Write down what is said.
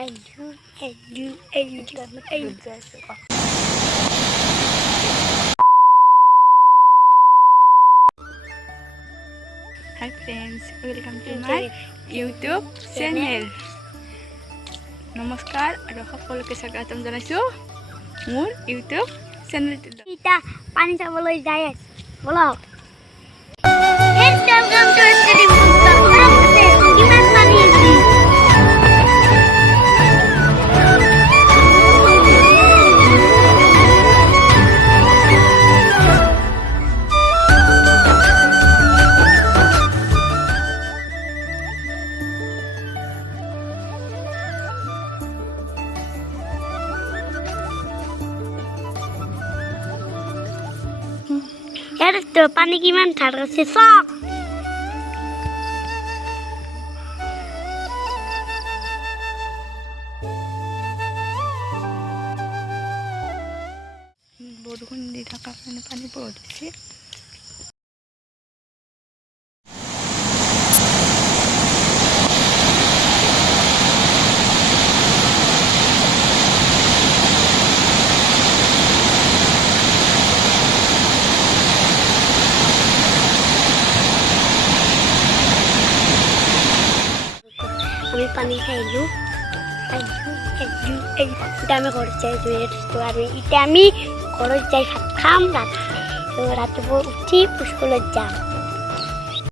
Hi friends, welcome to my YouTube channel. নমস্কাৰ আৰু সকলোকে স্বাগতম জনাইছোঁ মোৰ ইউটিউব চেনেলটোত। এতিয়া পানী চাবলৈ যাই আছে বলক। কিমান পানী আছে তো পানী কিমান ঠাৰ আছে চক বৰষুণ দি থকাৰ কাৰণে পানী বহুত দিছে। আমি পানী খাইলোঁ এতিয়া আমি ঘৰত যাই আৰু এতিয়া আমি ঘৰত যাই ভাত খাম ৰাতিপুৱা উঠি স্কুলত যাম।